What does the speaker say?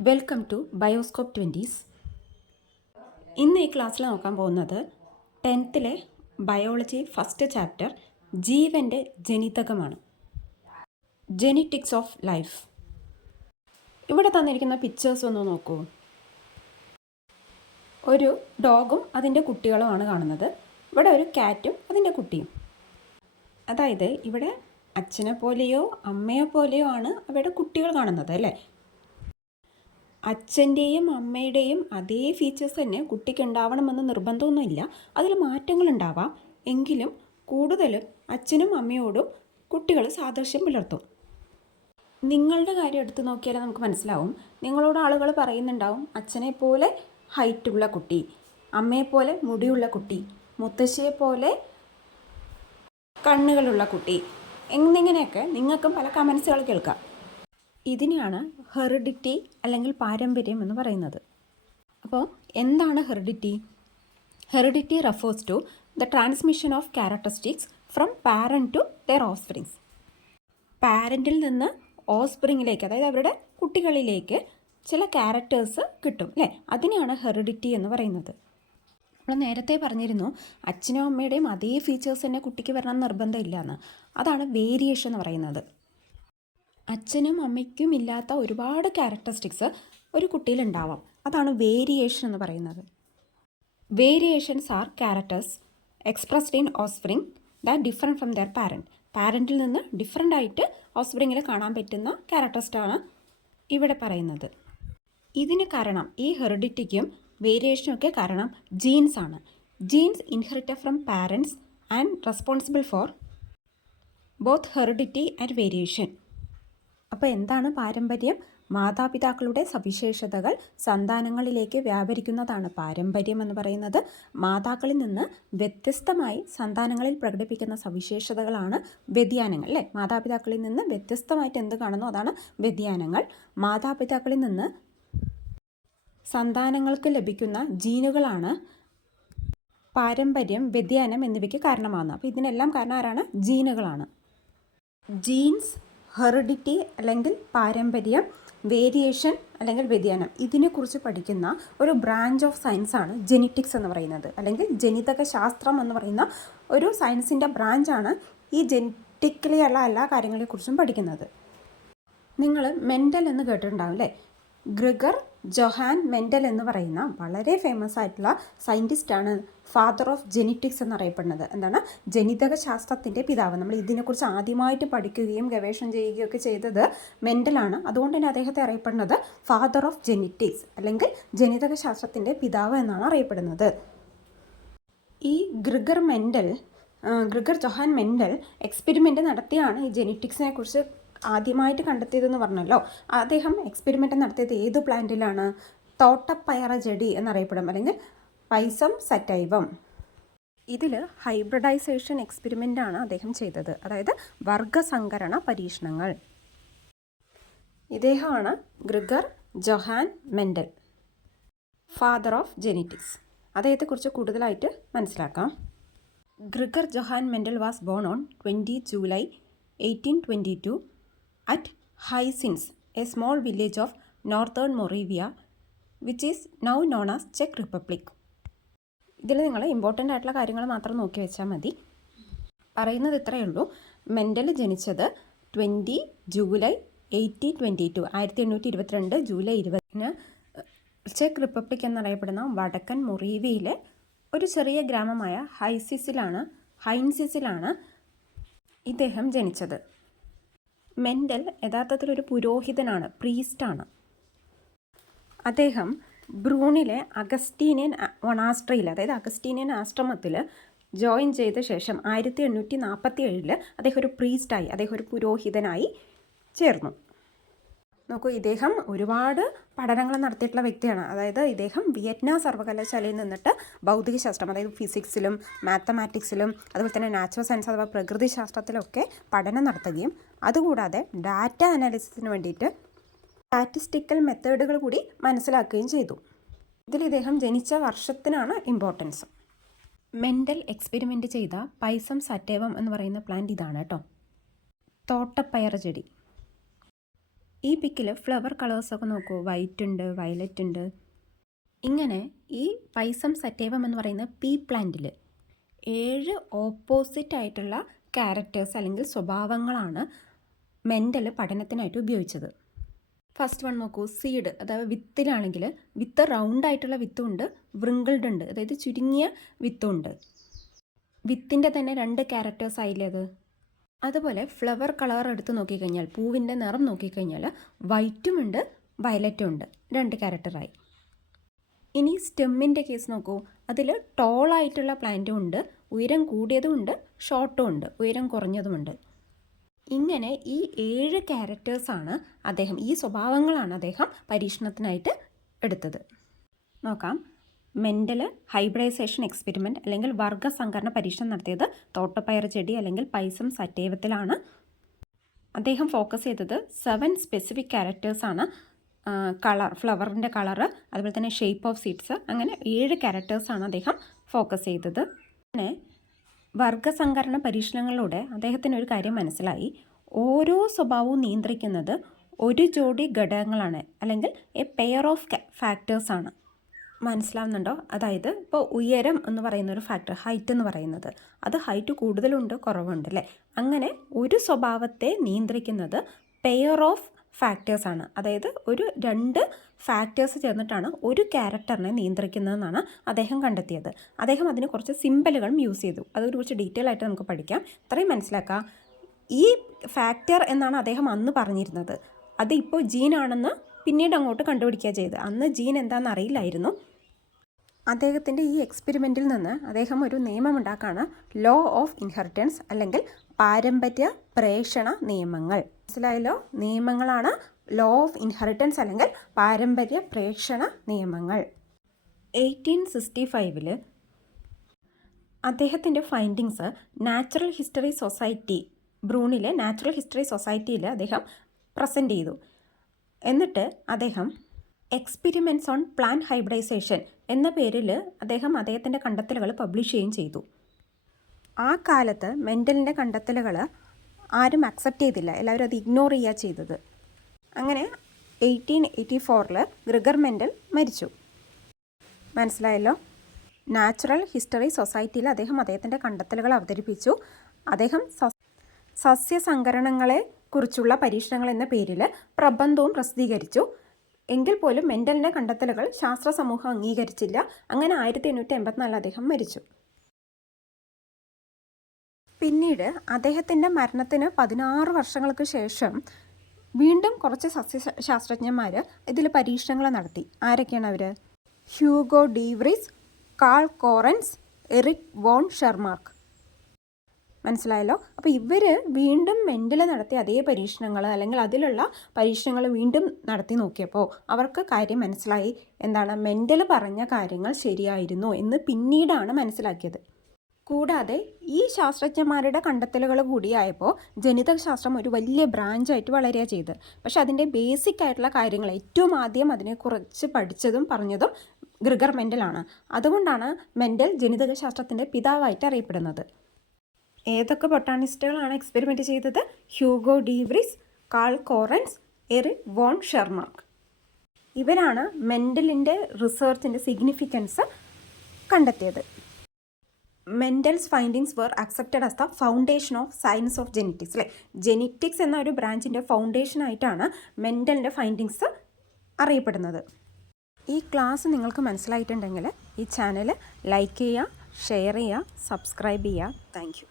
Welcome to bioscope 20s. ഇന്ന് ഈ ക്ലാസ്സിൽ നോക്കാൻ പോകുന്നത് 10th ബയോളജി ഫസ്റ്റ് ചാപ്റ്റർ ജീവൻ്റെ ജനിതകമാണ്. Genetics of life. ഇവിടെ തന്നിരിക്കുന്ന പിക്ചേഴ്സ് ഒന്ന് നോക്കൂ. ഒരു ഡോഗും അതിൻ്റെ കുട്ടികളുമാണ് കാണുന്നത്. ഇവിടെ ഒരു കാറ്റും അതിൻ്റെ കുട്ടിയും. അതായത് ഇവിടെ അച്ഛനെ പോലെയോ അമ്മയെ പോലെയോ ആണ് അവരുടെ കുട്ടികൾ കാണുന്നത് അല്ലേ. അച്ഛൻ്റെയും അമ്മയുടെയും അതേ ഫീച്ചേഴ്സ് തന്നെ കുട്ടിക്ക് ഉണ്ടാവണമെന്ന് നിർബന്ധമൊന്നുമില്ല. അതിൽ മാറ്റങ്ങളുണ്ടാവാം. എങ്കിലും കൂടുതലും അച്ഛനും അമ്മയോടും കുട്ടികൾ സാദൃശ്യം പുലർത്തും. നിങ്ങളുടെ കാര്യം എടുത്തു നോക്കിയാൽ നമുക്ക് മനസ്സിലാവും. നിങ്ങളോട് ആളുകൾ പറയുന്നുണ്ടാവും അച്ഛനെ പോലെ ഹൈറ്റുള്ള കുട്ടി, അമ്മയെപ്പോലെ മുടിയുള്ള കുട്ടി, മുത്തശ്ശിയെപ്പോലെ കണ്ണുകളുള്ള കുട്ടി എന്നിങ്ങനെയൊക്കെ നിങ്ങൾക്കും പല കമൻസുകൾ കേൾക്കാം. ഇതിനെയാണ് ഹെറിഡിറ്റി അല്ലെങ്കിൽ പാരമ്പര്യം എന്ന് പറയുന്നത്. അപ്പോൾ എന്താണ് heredity? Heredity refers to the transmission of characteristics from parent to their offsprings. പാരൻറ്റിൽ നിന്ന് ഓഫ്സ്പ്രിങ്ങിലേക്ക്, അതായത് അവരുടെ കുട്ടികളിലേക്ക് ചില ക്യാരക്ടേഴ്സ് കിട്ടും അല്ലേ. അതിനെയാണ് ഹെറിഡിറ്റി എന്ന് പറയുന്നത്. നമ്മൾ നേരത്തെ പറഞ്ഞിരുന്നു അച്ഛനും അമ്മയുടെയും അതേ ഫീച്ചേഴ്സ് തന്നെ കുട്ടിക്ക് വരണം നിർബന്ധമില്ല എന്ന്. അതാണ് വേരിയേഷൻ എന്ന് പറയുന്നത്. അച്ഛനും അമ്മയ്ക്കും ഇല്ലാത്ത ഒരുപാട് ക്യാരക്ടറിസ്റ്റിക്സ് ഒരു കുട്ടിയിൽ ഉണ്ടാവാം. അതാണ് വേരിയേഷൻ എന്ന് പറയുന്നത്. Variations are characters expressed in offspring that different from their parent. പാരൻറ്റിൽ നിന്ന് ഡിഫറെൻ്റ് ആയിട്ട് ഓഫ്സ്പ്രിങ്ങിൽ കാണാൻ പറ്റുന്ന ക്യാരക്ടറിസ്റ്റാണ് ഇവിടെ പറയുന്നത്. ഇതിന് കാരണം, ഈ ഹെറിഡിറ്റിക്കും വേരിയേഷനും ഒക്കെ കാരണം ജീൻസ് ആണ്. Genes inherited from parents and responsible for both heredity and variation. അപ്പോൾ എന്താണ് പാരമ്പര്യം? മാതാപിതാക്കളുടെ സവിശേഷതകൾ സന്താനങ്ങളിലേക്ക് വ്യാപരിക്കുന്നതാണ് പാരമ്പര്യം എന്ന് പറയുന്നത്. മാതാക്കളിൽ നിന്ന് വ്യത്യസ്തമായി സന്താനങ്ങളിൽ പ്രകടിപ്പിക്കുന്ന സവിശേഷതകളാണ് വ്യതിയാനങ്ങൾ അല്ലേ. മാതാപിതാക്കളിൽ നിന്ന് വ്യത്യസ്തമായിട്ട് എന്ത് കാണുന്നു അതാണ് വ്യതിയാനങ്ങൾ. മാതാപിതാക്കളിൽ നിന്ന് സന്താനങ്ങൾക്ക് ലഭിക്കുന്ന ജീനുകളാണ് പാരമ്പര്യം, വ്യതിയാനം എന്നിവയ്ക്ക് കാരണമാകുന്നത്. അപ്പോൾ ഇതിനെല്ലാം കാരണം ആരാണ്? ജീനുകളാണ്. ജീൻസ്, ഹെറിഡിറ്റി അല്ലെങ്കിൽ പാരമ്പര്യം, വേരിയേഷൻ അല്ലെങ്കിൽ വ്യതിയാനം, ഇതിനെക്കുറിച്ച് പഠിക്കുന്ന ഒരു ബ്രാഞ്ച് ഓഫ് സയൻസാണ് ജെനറ്റിക്സ് എന്ന് പറയുന്നത്. അല്ലെങ്കിൽ ജനിതക ശാസ്ത്രം എന്ന് പറയുന്ന ഒരു സയൻസിൻ്റെ ബ്രാഞ്ചാണ് ഈ ജെനറ്റിക്കലി ഉള്ള എല്ലാ കാര്യങ്ങളെക്കുറിച്ചും പഠിക്കുന്നത്. നിങ്ങൾ മെൻഡൽ എന്ന് കേട്ടിട്ടുണ്ടാവും അല്ലേ. ഗ്രിഗർ ജൊഹാൻ മെൻഡൽ എന്ന് പറയുന്ന വളരെ ഫേമസ് ആയിട്ടുള്ള സയൻറ്റിസ്റ്റാണ് ഫാദർ ഓഫ് ജെനറ്റിക്സ് എന്നറിയപ്പെടുന്നത്. എന്താണ്? ജനിതക ശാസ്ത്രത്തിൻ്റെ പിതാവ്. നമ്മൾ ഇതിനെക്കുറിച്ച് ആദ്യമായിട്ട് പഠിക്കുകയും ഗവേഷണം ചെയ്യുകയും ഒക്കെ ചെയ്തത് മെൻഡലാണ്. അതുകൊണ്ട് തന്നെ അദ്ദേഹത്തെ അറിയപ്പെടുന്നത് ഫാദർ ഓഫ് ജെനറ്റിക്സ് അല്ലെങ്കിൽ ജനിതക ശാസ്ത്രത്തിൻ്റെ പിതാവ് എന്നാണ് അറിയപ്പെടുന്നത്. ഈ ഗ്രിഗർ ജൊഹാൻ മെൻഡൽ എക്സ്പെരിമെൻ്റ് നടത്തിയാണ് ഈ ജെനറ്റിക്സിനെ കുറിച്ച് ആദ്യമായിട്ട് കണ്ടെത്തിയതെന്ന് പറഞ്ഞല്ലോ. അദ്ദേഹം എക്സ്പെരിമെൻ്റ് നടത്തിയത് ഏത് പ്ലാന്റിലാണ്? തോട്ടപ്പയറ ചെടി എന്നറിയപ്പെടും, അല്ലെങ്കിൽ പൈസം സറ്റൈവം. ഇതിൽ ഹൈബ്രിഡൈസേഷൻ എക്സ്പെരിമെൻ്റാണ് അദ്ദേഹം ചെയ്തത്, അതായത് വർഗസങ്കരണ പരീക്ഷണങ്ങൾ. ഇദ്ദേഹമാണ് Gregor Johann Mendel, father of genetics. അദ്ദേഹത്തെക്കുറിച്ച് കൂടുതലായിട്ട് മനസ്സിലാക്കാം. Gregor Johann Mendel was born on 20 July 1822 at Hyesyns, a small village of northern Moravia, which is now known as Czech Republic. ഇതിൽ നിങ്ങൾ ഇമ്പോർട്ടൻ്റ് ആയിട്ടുള്ള കാര്യങ്ങൾ മാത്രം നോക്കി വെച്ചാൽ മതി. പറയുന്നത് ഇത്രയേ ഉള്ളൂ. മെൻഡൽ ജനിച്ചത് 20 July 1822, 1822 ജൂലൈ 20 ചെക്ക് റിപ്പബ്ലിക് എന്നറിയപ്പെടുന്ന വടക്കൻ മൊറീവിയയിലെ ഒരു ചെറിയ ഗ്രാമമായ ഹൈൻസിസിലാണ് ഇദ്ദേഹം ജനിച്ചത്. മെൻഡൽ യഥാർത്ഥത്തിൽ ഒരു പുരോഹിതനാണ്, പ്രീസ്റ്റാണ്. അദ്ദേഹം ബ്രൂണിലെ അഗസ്റ്റീനിയൻ മൊണാസ്ട്രിയിൽ, അതായത് അഗസ്റ്റീനിയൻ ആശ്രമത്തിൽ ജോയിൻ ചെയ്ത ശേഷം 1847 അദ്ദേഹം ഒരു പ്രീസ്റ്റായി, അദ്ദേഹം ഒരു പുരോഹിതനായി ചേർന്നു. നോക്കൂ, ഇദ്ദേഹം ഒരുപാട് പഠനങ്ങൾ നടത്തിയിട്ടുള്ള വ്യക്തിയാണ്. അതായത് ഇദ്ദേഹം വിയറ്റ്നാം സർവകലാശാലയിൽ നിന്നിട്ട് ഭൗതികശാസ്ത്രം, അതായത് ഫിസിക്സിലും മാത്തമാറ്റിക്സിലും അതുപോലെ തന്നെ നാച്ചുറൽ സയൻസ് അഥവാ പ്രകൃതി ശാസ്ത്രത്തിലൊക്കെ പഠനം നടത്തുകയും അതുകൂടാതെ ഡാറ്റ അനാലിസിസിന് വേണ്ടിയിട്ട് സ്റ്റാറ്റിസ്റ്റിക്കൽ മെത്തേഡുകൾ കൂടി മനസ്സിലാക്കുകയും ചെയ്തു. ഇതിൽ ഇദ്ദേഹം ജനിച്ച വർഷത്തിനാണ് ഇമ്പോർട്ടൻസ്. മെൻഡൽ എക്സ്പെരിമെൻ്റ് ചെയ്ത പൈസം സറ്റൈവം എന്ന് പറയുന്ന പ്ലാന്റ് ഇതാണ് കേട്ടോ, തോട്ടപ്പയർ ചെടി. ഈ പിക്കിൽ ഫ്ലവർ കളേഴ്സൊക്കെ നോക്കൂ, വൈറ്റ് ഉണ്ട്, വയലറ്റ് ഉണ്ട്. ഇങ്ങനെ ഈ പൈസം സറ്റേവം എന്ന് പറയുന്ന പീ പ്ലാന്റിൽ 7 ഓപ്പോസിറ്റ് ആയിട്ടുള്ള ക്യാരക്ടേഴ്സ് അല്ലെങ്കിൽ സ്വഭാവങ്ങളാണ് മെൻ്റൽ പഠനത്തിനായിട്ട് ഉപയോഗിച്ചത്. ഫസ്റ്റ് വൺ നോക്കൂ, സീഡ്, അതായത് വിത്തിലാണെങ്കിൽ വിത്ത് റൗണ്ട് ആയിട്ടുള്ള വിത്തുണ്ട്, വ്രിങ്കിൾഡ് ഉണ്ട്, അതായത് ചുരുങ്ങിയ വിത്തുണ്ട്. വിത്തിൻ്റെ തന്നെ 2 ക്യാരക്ടേഴ്സ് ആയില്ലേ അത്. അതുപോലെ ഫ്ലവർ കളർ എടുത്ത് നോക്കിക്കഴിഞ്ഞാൽ, പൂവിൻ്റെ നിറം നോക്കിക്കഴിഞ്ഞാൽ വൈറ്റും ഉണ്ട്, വയലറ്റും ഉണ്ട്, 2 ക്യാരക്ടറായി. ഇനി സ്റ്റെമ്മിൻ്റെ കേസ് നോക്കൂ, അതിൽ ടോളായിട്ടുള്ള പ്ലാന്റും ഉണ്ട്, ഉയരം കൂടിയതും ഉണ്ട്, ഷോർട്ടും ഉണ്ട്, ഉയരം കുറഞ്ഞതുമുണ്ട്. ഇങ്ങനെ ഈ 7 ക്യാരക്ടേഴ്സാണ് അദ്ദേഹം, ഈ സ്വഭാവങ്ങളാണ് അദ്ദേഹം പരീക്ഷണത്തിനായിട്ട് എടുത്തത്. നോക്കാം. മെൻ്റൽ ഹൈബ്രിഡൈസേഷൻ എക്സ്പെരിമെൻറ്റ് അല്ലെങ്കിൽ വർഗ്ഗസങ്കരണ പരീക്ഷണം നടത്തിയത് തോട്ടപ്പയർ ചെടി അല്ലെങ്കിൽ പൈസം സറ്റേവത്തിലാണ്. അദ്ദേഹം ഫോക്കസ് ചെയ്തത് 7 സ്പെസിഫിക് ക്യാരക്ടേഴ്സാണ്. കളർ, ഫ്ലവറിൻ്റെ കളറ്, അതുപോലെ തന്നെ ഷേപ്പ് ഓഫ് സീഡ്സ്, അങ്ങനെ 7 ക്യാരക്ടേഴ്സാണ് അദ്ദേഹം ഫോക്കസ് ചെയ്തത്. പിന്നെ വർഗ്ഗസങ്കരണ പരീക്ഷണങ്ങളിലൂടെ അദ്ദേഹത്തിന് ഒരു കാര്യം മനസ്സിലായി, ഓരോ സ്വഭാവവും നിയന്ത്രിക്കുന്നത് ഒരു ജോഡി ഘടകങ്ങളാണ്, അല്ലെങ്കിൽ എ പെയർ ഓഫ് ഫാക്ടേഴ്സാണ്. മനസ്സിലാവുന്നുണ്ടോ? അതായത് ഇപ്പോൾ ഉയരം എന്ന് പറയുന്ന ഒരു ഫാക്ടർ, ഹൈറ്റ് എന്ന് പറയുന്നത്, അത് ഹൈറ്റ് കൂടുതലുണ്ട്, കുറവുണ്ട് അല്ലേ. അങ്ങനെ ഒരു സ്വഭാവത്തെ നിയന്ത്രിക്കുന്നത് പെയർ ഓഫ് ഫാക്ടേഴ്സാണ്. അതായത് ഒരു 2 ഫാക്ടേഴ്സ് ചേർന്നിട്ടാണ് ഒരു ക്യാരക്ടറിനെ നിയന്ത്രിക്കുന്നതെന്നാണ് അദ്ദേഹം കണ്ടെത്തിയത്. അദ്ദേഹം അതിന് കുറച്ച് സിമ്പലുകളും യൂസ് ചെയ്തു. അതൊരു കുറച്ച് ഡീറ്റെയിൽ ആയിട്ട് നമുക്ക് പഠിക്കാം. ഇത്രയും മനസ്സിലാക്കാം. ഈ ഫാക്ടർ എന്നാണ് അദ്ദേഹം അന്ന് പറഞ്ഞിരുന്നത്. അത് ഇപ്പോൾ ജീനാണെന്ന് പിന്നീട് അങ്ങോട്ട് കണ്ടുപിടിക്കുക ചെയ്ത്. അന്ന് ജീൻ എന്താണെന്ന് അറിയില്ലായിരുന്നു. അദ്ദേഹത്തിൻ്റെ ഈ എക്സ്പെരിമെൻറ്റിൽ നിന്ന് അദ്ദേഹം ഒരു നിയമം ഉണ്ടാക്കുകയാണ്, ലോ ഓഫ് ഇൻഹെറിറ്റൻസ് അല്ലെങ്കിൽ പാരമ്പര്യ പ്രേഷണ നിയമങ്ങൾ. മനസ്സിലായല്ലോ? നിയമങ്ങളാണ് ലോ ഓഫ് ഇൻഹെറിറ്റൻസ് അല്ലെങ്കിൽ പാരമ്പര്യ പ്രേഷണ നിയമങ്ങൾ. 1865 അദ്ദേഹത്തിൻ്റെ ഫൈൻഡിങ്സ് നാച്ചുറൽ ഹിസ്റ്ററി സൊസൈറ്റി, ബ്രൂണിലെ നാച്ചുറൽ ഹിസ്റ്ററി സൊസൈറ്റിയിൽ അദ്ദേഹം പ്രസൻറ്റ് ചെയ്തു. എന്നിട്ട് അദ്ദേഹം എക്സ്പെരിമെൻറ്റ്സ് ഓൺ പ്ലാന്റ് ഹൈബ്രിഡൈസേഷൻ എന്ന പേരിൽ അദ്ദേഹത്തിൻ്റെ കണ്ടെത്തലുകൾ പബ്ലിഷ് ചെയ്യുകയും ചെയ്തു. ആ കാലത്ത് മെൻ്റലിൻ്റെ കണ്ടെത്തലുകൾ ആരും അക്സെപ്റ്റ് ചെയ്തില്ല, എല്ലാവരും അത് ഇഗ്നോർ ചെയ്യുക ചെയ്തത്. അങ്ങനെ 1884 ഗ്രിഗർ മെൻ്റൽ മരിച്ചു. മനസ്സിലായല്ലോ? നാച്ചുറൽ ഹിസ്റ്ററി സൊസൈറ്റിയിൽ അദ്ദേഹത്തിൻ്റെ കണ്ടെത്തലുകൾ അവതരിപ്പിച്ചു. അദ്ദേഹം സസ്യസങ്കരണങ്ങളെ കുറിച്ചുള്ള പരീക്ഷണങ്ങൾ എന്ന പേരിൽ പ്രബന്ധവും പ്രസിദ്ധീകരിച്ചു. എങ്കിൽ പോലും മെൻ്റലിൻ്റെ കണ്ടെത്തലുകൾ ശാസ്ത്ര സമൂഹം അംഗീകരിച്ചില്ല. അങ്ങനെ 1884 അദ്ദേഹം മരിച്ചു. പിന്നീട് അദ്ദേഹത്തിൻ്റെ മരണത്തിന് 16 വർഷങ്ങൾക്ക് ശേഷം വീണ്ടും കുറച്ച് സസ്യശാസ്ത്രജ്ഞന്മാർ ഇതിൽ പരീക്ഷണങ്ങൾ നടത്തി. ആരൊക്കെയാണ് അവർ? Hugo de Vries, Carl Correns, Erich von Tschermak. മനസ്സിലായല്ലോ? അപ്പോൾ ഇവർ വീണ്ടും മെൻ്റൽ നടത്തിയ അതേ പരീക്ഷണങ്ങൾ അല്ലെങ്കിൽ അതിലുള്ള പരീക്ഷണങ്ങൾ വീണ്ടും നടത്തി നോക്കിയപ്പോൾ അവർക്ക് കാര്യം മനസ്സിലായി. എന്താണ്? മെൻ്റൽ പറഞ്ഞ കാര്യങ്ങൾ ശരിയായിരുന്നു എന്ന് പിന്നീടാണ് മനസ്സിലാക്കിയത്. കൂടാതെ ഈ ശാസ്ത്രജ്ഞന്മാരുടെ കണ്ടെത്തലുകൾ കൂടിയായപ്പോൾ ജനിതകശാസ്ത്രം ഒരു വലിയ ബ്രാഞ്ചായിട്ട് വളരുക ചെയ്ത്. പക്ഷെ അതിൻ്റെ ബേസിക് ആയിട്ടുള്ള കാര്യങ്ങൾ ഏറ്റവും ആദ്യം അതിനെക്കുറിച്ച് പഠിച്ചതും പറഞ്ഞതും ഗ്രിഗർ മെൻ്റലാണ്. അതുകൊണ്ടാണ് മെൻ്റൽ ജനിതകശാസ്ത്രത്തിൻ്റെ പിതാവായിട്ട് അറിയപ്പെടുന്നത്. ഏതൊക്കെ ബൊട്ടാണിസ്റ്റുകളാണ് എക്സ്പെരിമെൻറ്റ് ചെയ്തത്? Hugo de Vries, Carl Correns, Erich von Tschermak. ഇവരാണ് മെൻ്റലിൻ്റെ റിസർച്ചിൻ്റെ സിഗ്നിഫിക്കൻസ് കണ്ടെത്തിയത്. Mendel's findings were accepted as the foundation of science of genetics. അല്ലേ, ജെനറ്റിക്സ് എന്ന ഒരു ബ്രാഞ്ചിൻ്റെ ഫൗണ്ടേഷനായിട്ടാണ് മെൻ്റലിൻ്റെ ഫൈൻഡിങ്സ് അറിയപ്പെടുന്നത്. ഈ ക്ലാസ് നിങ്ങൾക്ക് മനസ്സിലായിട്ടുണ്ടെങ്കിൽ ഈ ചാനൽ ലൈക്ക് ചെയ്യുക, ഷെയർ ചെയ്യുക, സബ്സ്ക്രൈബ് ചെയ്യുക. Thank you.